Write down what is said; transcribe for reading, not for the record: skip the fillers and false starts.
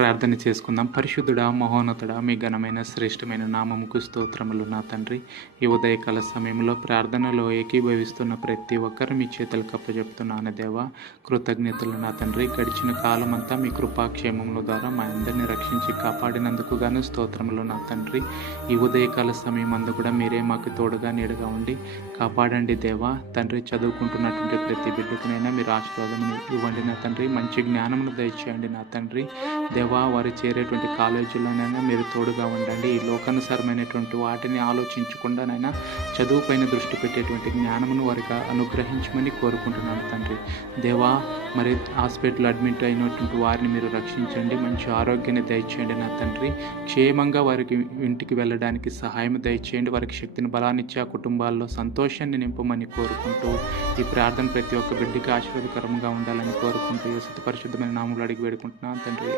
ప్రార్థన చేసుకుందాం. పరిశుద్ధుడా, మహోన్నతుడా, మీ ఘనమైన శ్రేష్టమైన నామముకు స్తోత్రములు నా తండ్రి. ఈ ఉదయకాల సమయంలో ప్రార్థనలో ఏకీభవిస్తున్న ప్రతి ఒక్కరు మీ చేతులకు అప్పచెప్తున్నాను దేవా. కృతజ్ఞతలు నా తండ్రి. గడిచిన కాలం అంతా మీ కృపాక్షేమముల ద్వారా మా అందరినీ రక్షించి కాపాడినందుకు గాను స్తోత్రములు నా తండ్రి. ఈ ఉదయకాల సమయం అందు కూడా మీరే మాకు తోడుగా నీడగా ఉండి కాపాడండి దేవా. తండ్రి, చదువుకుంటున్నటువంటి ప్రతి బిడ్డకునైనా మీరు ఆశీర్వాదం ఇవ్వండి నా తండ్రి. మంచి జ్ఞానమును దయచేయండి నా తండ్రి. దేవా, వారు చేరేటువంటి కాలేజీలోనైనా మీరు తోడుగా ఉండండి. ఈ లోకానుసారమైనటువంటి వాటిని ఆలోచించకుండానైనా చదువు పైన దృష్టి పెట్టేటువంటి జ్ఞానమును వారికి అనుగ్రహించమని కోరుకుంటున్నాను తండ్రి. దేవా, మరి హాస్పిటల్ అడ్మిట్ అయినటువంటి వారిని మీరు రక్షించండి. మంచి ఆరోగ్యాన్ని దయచేయండి నా తండ్రి. క్షేమంగా వారికి ఇంటికి వెళ్ళడానికి సహాయం దయచేయండి. వారికి శక్తిని బలాన్నిచ్చి ఆ కుటుంబాల్లో సంతోషాన్ని నింపమని కోరుకుంటూ ఈ ప్రార్థన ప్రతి ఒక్క బిడ్డకి ఆశీర్వాదకరంగా ఉండాలని కోరుకుంటూ యేసు పరిశుద్ధమైన నామములో అడిగి వేడుకుంటున్నాను తండ్రి.